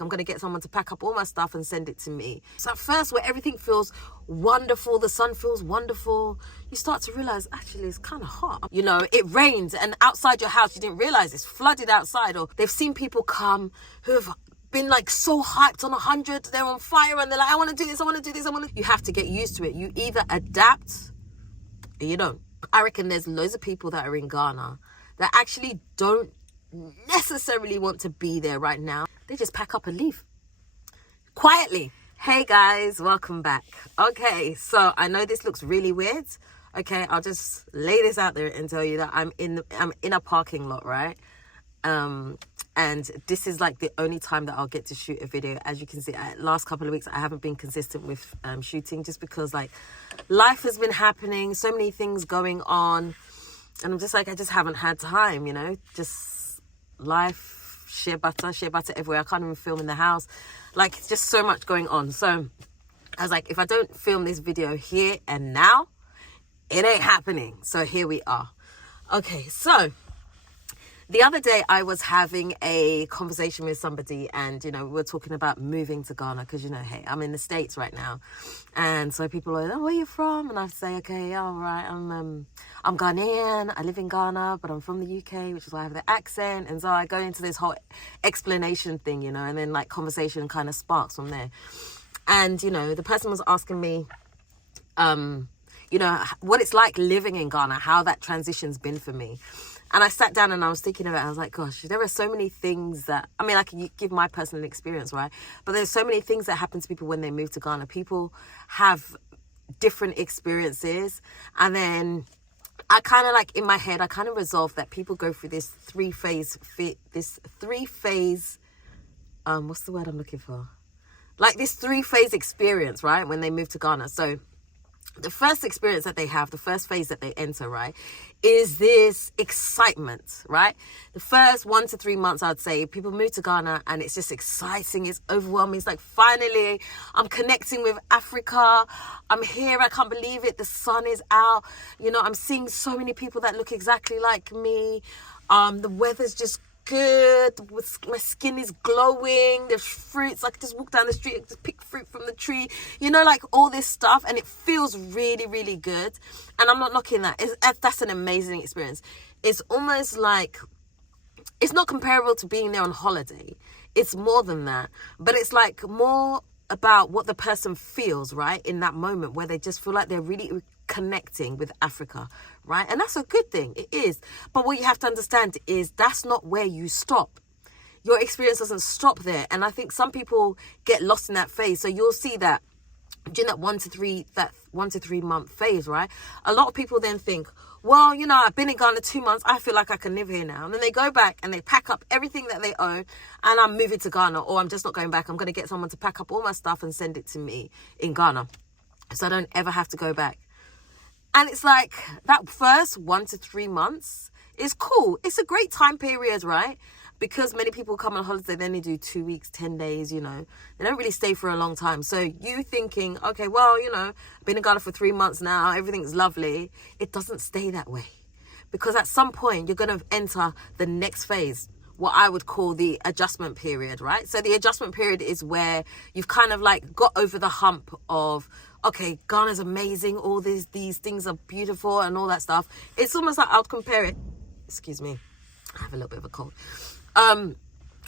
I'm going to get someone to pack up all my stuff and send it to me. So at first, where everything feels wonderful, the sun feels wonderful, you start to realize, actually, it's kind of hot. You know, it rains and outside your house, you didn't realize it's flooded outside, or they've seen people come who have been like so hyped on 100, they're on fire and they're like, I want to do this, I want to do this, You have to get used to it. You either adapt or you don't. I reckon there's loads of people that are in Ghana that actually don't necessarily want to be there right now. They just pack up and leave quietly. Hey guys, welcome back. Okay, so I know this looks really weird. Okay, I'll just lay this out there and tell you that I'm in a parking lot, right? And this is like the only time that I'll get to shoot a video. As you can see, last couple of weeks I haven't been consistent with shooting, just because like life has been happening, so many things going on, and I'm just like, I just haven't had time, you know, just life, shea butter everywhere. I can't even film in the house, like it's just so much going on. So I was like, if I don't film this video here and now, it ain't happening. So here we are. Okay, so the other day I was having a conversation with somebody, and, you know, we were talking about moving to Ghana because, you know, hey, I'm in the States right now. And so people are like, oh, where are you from? And I say, okay, all right, I'm Ghanaian. I live in Ghana, but I'm from the UK, which is why I have the accent. And so I go into this whole explanation thing, you know, and then like conversation kind of sparks from there. And, you know, the person was asking me, you know, what it's like living in Ghana, how that transition's been for me. And I sat down and I was thinking about it. I was like, gosh, there are so many things that, I mean, I can give my personal experience, right? But there's so many things that happen to people when they move to Ghana. People have different experiences. And then I kind of like, in my head, I kind of resolved that people go through this three-phase, what's the word I'm looking for? Like this three-phase experience, right? When they move to Ghana. So the first experience that they have, the first phase that they enter, right, is this excitement, right? The first 1 to 3 months, I'd say, people move to Ghana and it's just exciting. It's overwhelming. It's like, finally, I'm connecting with Africa. I'm here. I can't believe it. The sun is out. You know, I'm seeing so many people that look exactly like me. The weather's just good. My skin is glowing. There's fruits. I could just walk down the street and just pick fruit from the tree, you know, like all this stuff, and it feels really, really good. And I'm not knocking that. That's an amazing experience. It's almost like, it's not comparable to being there on holiday. It's more than that, but it's like more about what the person feels, right, in that moment, where they just feel like they're really connecting with Africa, right? And that's a good thing. It is. But what you have to understand is that's not where you stop. Your experience doesn't stop there. And I think some people get lost in that phase. So you'll see that during that 1 to 3 month phase, right? A lot of people then think, well, you know, I've been in Ghana 2 months. I feel like I can live here now. And then they go back and they pack up everything that they own, and I'm moving to Ghana, or I'm just not going back. I'm going to get someone to pack up all my stuff and send it to me in Ghana, so I don't ever have to go back. And it's like that first 1 to 3 months is cool. It's a great time period, right? Because many people come on holiday, then they do 2 weeks, 10 days, you know. They don't really stay for a long time. So you thinking, okay, well, you know, I've been in Ghana for 3 months now. Everything's lovely. It doesn't stay that way. Because at some point, you're going to enter the next phase, what I would call the adjustment period, right? So the adjustment period is where you've kind of like got over the hump of, okay, Ghana's amazing. All these things are beautiful and all that stuff. It's almost like I'll compare it. Excuse me. I have a little bit of a cold.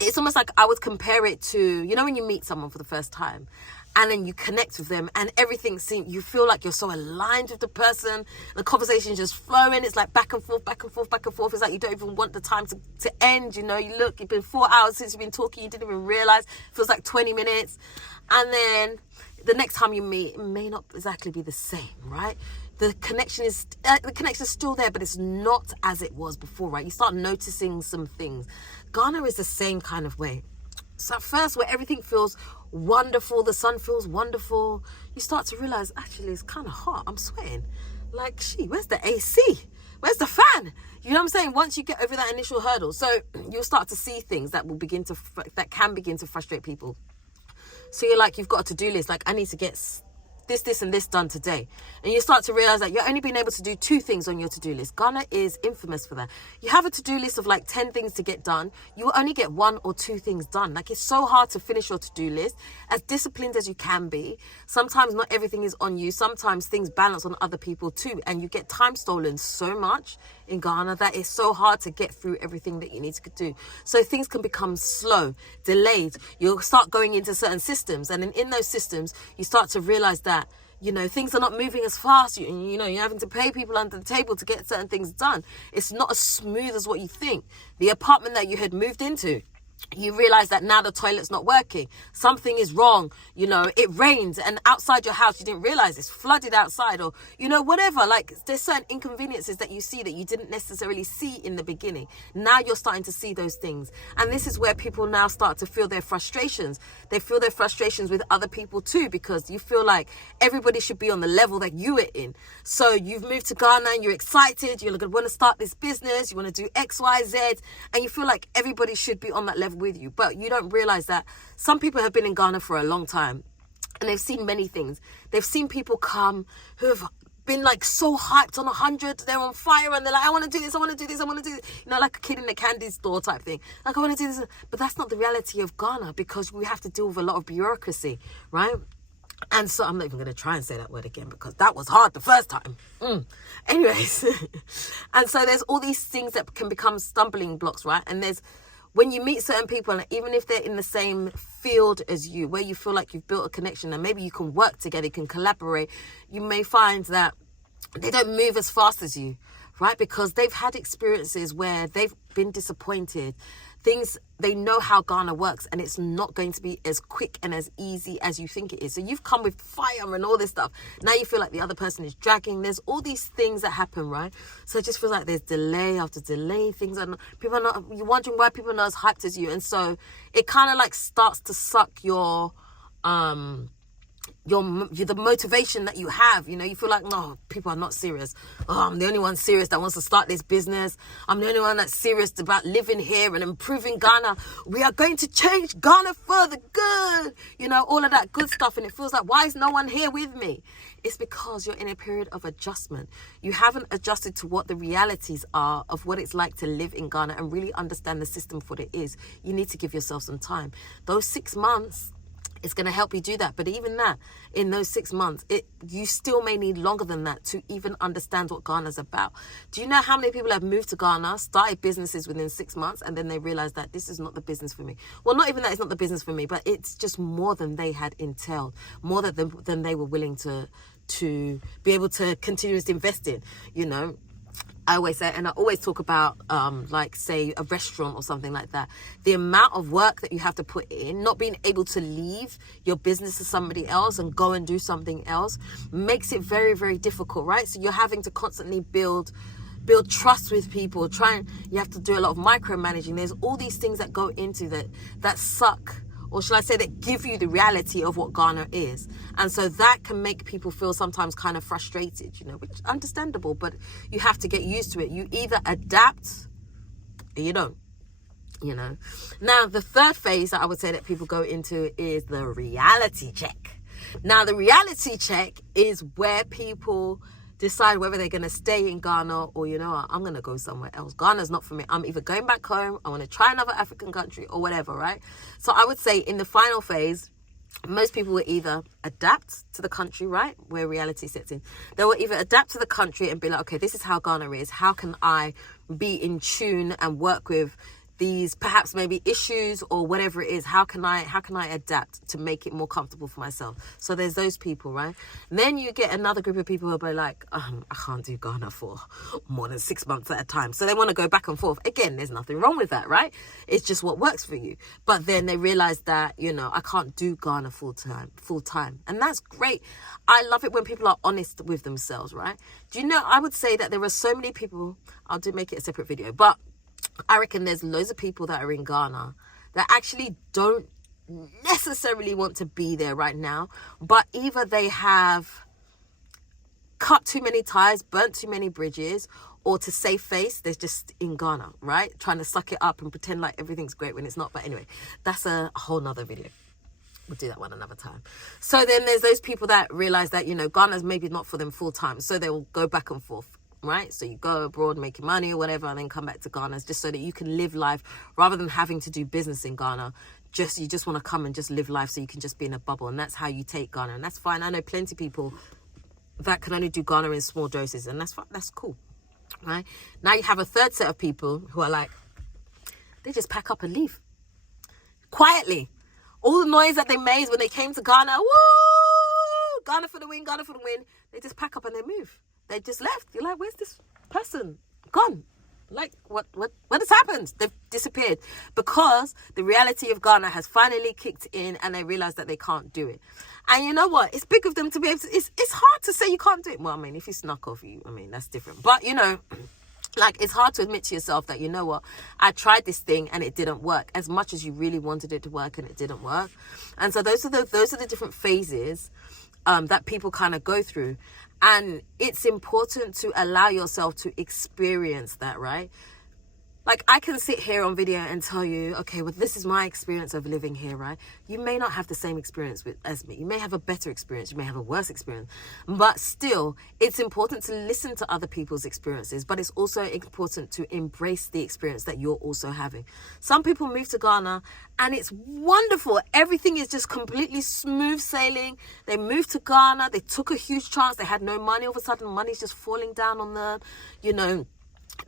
It's almost like I would compare it to, you know, when you meet someone for the first time and then you connect with them and everything seems, you feel like you're so aligned with the person. The conversation is just flowing. It's like back and forth, back and forth, back and forth. It's like you don't even want the time to end. You know, you look, it's been 4 hours since you've been talking. You didn't even realize. It feels like 20 minutes. And then the next time you meet, it may not exactly be the same, right? The connection is still there, but it's not as it was before, right? You start noticing some things. Ghana is the same kind of way. So at first, where everything feels wonderful, the sun feels wonderful, you start to realize, actually, it's kind of hot. I'm sweating. Like, where's the AC? Where's the fan? You know what I'm saying? Once you get over that initial hurdle, so you'll start to see things that can begin to frustrate people. So you're like, you've got a to-do list. Like, I need to get this, and this done today. And you start to realize that you're only being able to do 2 things on your to-do list. Ghana is infamous for that. You have a to-do list of like 10 things to get done. You will only get 1 or 2 things done. Like, it's so hard to finish your to-do list. As disciplined as you can be, sometimes not everything is on you. Sometimes things balance on other people too. And you get time stolen so much in Ghana that it's so hard to get through everything that you need to do. So things can become slow, delayed. You'll start going into certain systems, and then in those systems you start to realize that, you know, things are not moving as fast. You know, you're having to pay people under the table to get certain things done. It's not as smooth as what you think. The apartment that you had moved into, you realize that now the toilet's not working. Something is wrong. You know, it rains, and outside your house, you didn't realize it's flooded outside, or, you know, whatever. Like, there's certain inconveniences that you see that you didn't necessarily see in the beginning. Now you're starting to see those things. And this is where people now start to feel their frustrations. They feel their frustrations with other people too, because you feel like everybody should be on the level that you are in. So you've moved to Ghana and you're excited. You're going to want to start this business. You want to do X, Y, Z. And you feel like everybody should be on that level with you, but you don't realize that some people have been in Ghana for a long time and they've seen many things. They've seen people come who have been like so hyped on 100, they're on fire, and they're like, I want to do this, I want to do this, I want to do this, you know, like a kid in a candy store type thing. Like, I want to do this, but that's not the reality of Ghana, because we have to deal with a lot of bureaucracy, right? And so I'm not even going to try and say that word again, because that was hard the first time. Anyways, and so there's all these things that can become stumbling blocks, right? And there's, when you meet certain people, and even if they're in the same field as you, where you feel like you've built a connection and maybe you can work together, you can collaborate, you may find that they don't move as fast as you, right? Because they've had experiences where they've been disappointed. Things, they know how Ghana works, and it's not going to be as quick and as easy as you think it is. So you've come with fire and all this stuff. Now you feel like the other person is dragging. There's all these things that happen, right? So it just feels like there's delay after delay. Things are not, people are not, you're wondering why people are not as hyped as you. And so it kind of like starts to suck the motivation that you have. You know, you feel like, no, people are not serious. Oh, I'm the only one serious that wants to start this business. I'm the only one that's serious about living here and improving Ghana. We are going to change Ghana for the good. You know, all of that good stuff. And it feels like, why is no one here with me? It's because you're in a period of adjustment. You haven't adjusted to what the realities are of what it's like to live in Ghana and really understand the system for what it is. You need to give yourself some time. Those 6 months, it's going to help you do that. But even that, in those 6 months, you still may need longer than that to even understand what Ghana's about. Do you know how many people have moved to Ghana, started businesses within 6 months, and then they realize that this is not the business for me? Well, not even that it's not the business for me, but it's just more than they had entailed, more than they were willing to be able to continuously invest in, you know. I always say, and I always talk about, like, say, a restaurant or something like that. The amount of work that you have to put in, not being able to leave your business to somebody else and go and do something else, makes it very, very difficult, right? So you're having to constantly build trust with people. You have to do a lot of micromanaging. There's all these things that go into that suck, or shall I say, that give you the reality of what Ghana is. And so that can make people feel sometimes kind of frustrated, you know, which is understandable, but you have to get used to it. You either adapt or you don't, you know. Now, the third phase that I would say that people go into is the reality check. Now, the reality check is where people decide whether they're going to stay in Ghana or, you know what, I'm going to go somewhere else. Ghana's not for me. I'm either going back home, I want to try another African country or whatever, right? So I would say in the final phase, most people will either adapt to the country, right, where reality sets in. They will either adapt to the country and be like, okay, this is how Ghana is. How can I be in tune and work with these perhaps maybe issues or whatever it is? How can I adapt to make it more comfortable for myself? So there's those people, right? And then you get another group of people who'll be like, I can't do Ghana for more than 6 months at a time. So they want to go back and forth. Again, there's nothing wrong with that, right? It's just what works for you. But then they realize that, you know, I can't do Ghana full time. And that's great. I love it when people are honest with themselves, right? Do you know, I would say that there are so many people, I'll make it a separate video, but I reckon there's loads of people that are in Ghana that actually don't necessarily want to be there right now, but either they have cut too many ties, burnt too many bridges, or to save face, they're just in Ghana, right? Trying to suck it up and pretend like everything's great when it's not. But anyway, that's a whole nother video. We'll do that one another time. So then there's those people that realize that, you know, Ghana's maybe not for them full time. So they will go back and forth, right? So you go abroad making money or whatever, and then come back to Ghana just so that you can live life rather than having to do business in Ghana. You just want to come and just live life so you can just be in a bubble. And that's how you take Ghana. And that's fine. I know plenty of people that can only do Ghana in small doses. And that's fine. That's cool, right? Now you have a third set of people who are like, they just pack up and leave. Quietly. All the noise that they made when they came to Ghana, woo! Ghana for the win, Ghana for the win. They just pack up and they move. They just left. You're like, where's this person? Gone. Like, what has happened? They've disappeared because the reality of Ghana has finally kicked in and they realize that they can't do it. And you know what? It's big of them to be able to, it's hard to say you can't do it. Well, I mean, if you snuck off, that's different. But, you know, like, it's hard to admit to yourself that, you know what, I tried this thing and it didn't work as much as you really wanted it to work, and it didn't work. And so those are the different phases that people kind of go through. And it's important to allow yourself to experience that, right? Like, I can sit here on video and tell you, okay, well, this is my experience of living here, right? You may not have the same experience as me. You may have a better experience. You may have a worse experience. But still, it's important to listen to other people's experiences. But it's also important to embrace the experience that you're also having. Some people move to Ghana and it's wonderful. Everything is just completely smooth sailing. They moved to Ghana. They took a huge chance. They had no money. All of a sudden, money's just falling down on them, you know.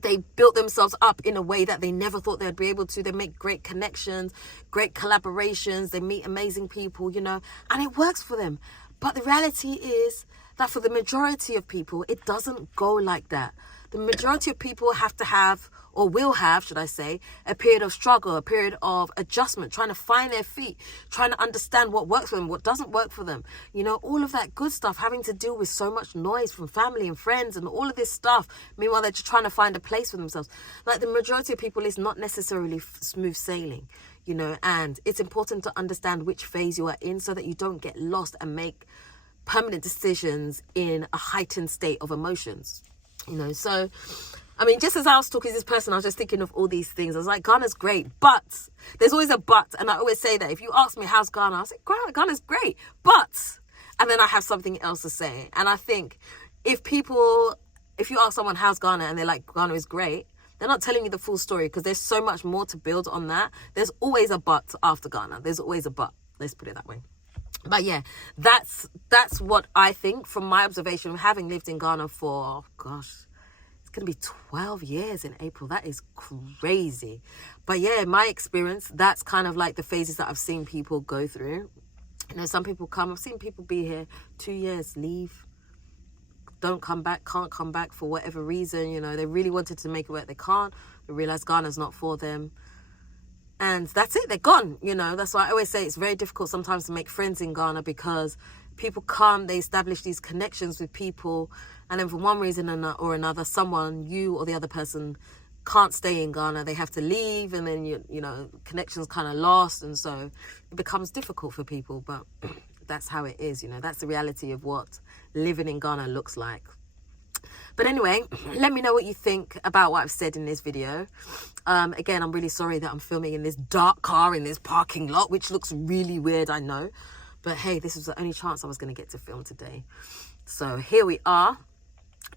They built themselves up in a way that they never thought they'd be able to. They make great connections, great collaborations. They meet amazing people, you know, and it works for them. But the reality is that for the majority of people, it doesn't go like that. The majority of people have to have, or will have, should I say, a period of struggle, a period of adjustment, trying to find their feet, trying to understand what works for them, what doesn't work for them. You know, all of that good stuff, having to deal with so much noise from family and friends and all of this stuff. Meanwhile, they're just trying to find a place for themselves. Like, the majority of people is not necessarily smooth sailing, you know, and it's important to understand which phase you are in so that you don't get lost and make permanent decisions in a heightened state of emotions. You know, so, I mean, just as I was talking to this person, I was just thinking of all these things. I was like, Ghana's great, but there's always a but. And I always say that if you ask me, how's Ghana? I say, Ghana's great, but, and then I have something else to say. And I think if you ask someone, how's Ghana? And they're like, Ghana is great, they're not telling you the full story, because there's so much more to build on that. There's always a but after Ghana. There's always a but. Let's put it that way. But yeah, that's what I think from my observation, having lived in Ghana for, gosh, it's going to be 12 years in April. That is crazy. But yeah, my experience, that's kind of like the phases that I've seen people go through. You know, some people come, I've seen people be here 2 years, leave, don't come back, can't come back for whatever reason. You know, they really wanted to make it work, they can't. They realize Ghana's not for them. And that's it, they're gone, you know. That's why I always say it's very difficult sometimes to make friends in Ghana, because people come, they establish these connections with people, and then for one reason or another, someone, you or the other person, can't stay in Ghana. They have to leave, and then, you know, connections kind of lost, and so it becomes difficult for people. But that's how it is, you know. That's the reality of what living in Ghana looks like. But anyway, let me know what you think about what I've said in this video. Again, I'm really sorry that I'm filming in this dark car in this parking lot, which looks really weird, I know. But hey, this was the only chance I was going to get to film today. So here we are.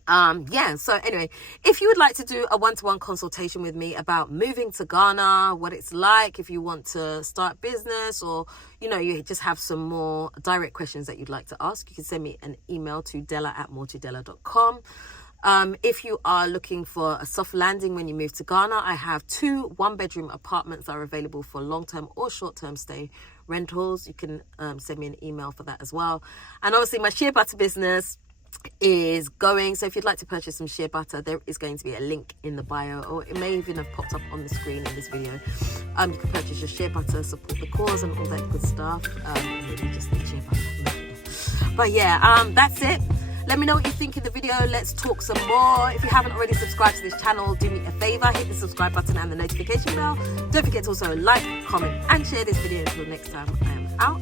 Yeah, so anyway, if you would like to do a one-to-one consultation with me about moving to Ghana, what it's like, if you want to start business, or, you know, you just have some more direct questions that you'd like to ask, you can send me an email to dela@mortodela.com. If you are looking for a soft landing when you move to Ghana, I have 2 one-bedroom apartments that are available for long-term or short-term stay rentals. You can send me an email for that as well. And obviously my shea butter business is going, so if you'd like to purchase some shea butter, there is going to be a link in the bio, or it may even have popped up on the screen in this video. You can purchase your shea butter, support the cause and all that good stuff. Maybe just need shea butter. But yeah, that's it. Let me know what you think in the video. Let's talk some more. If you haven't already subscribed to this channel, do me a favor, hit the subscribe button and the notification bell. Don't forget to also like, comment and share this video. Until next time, I am out.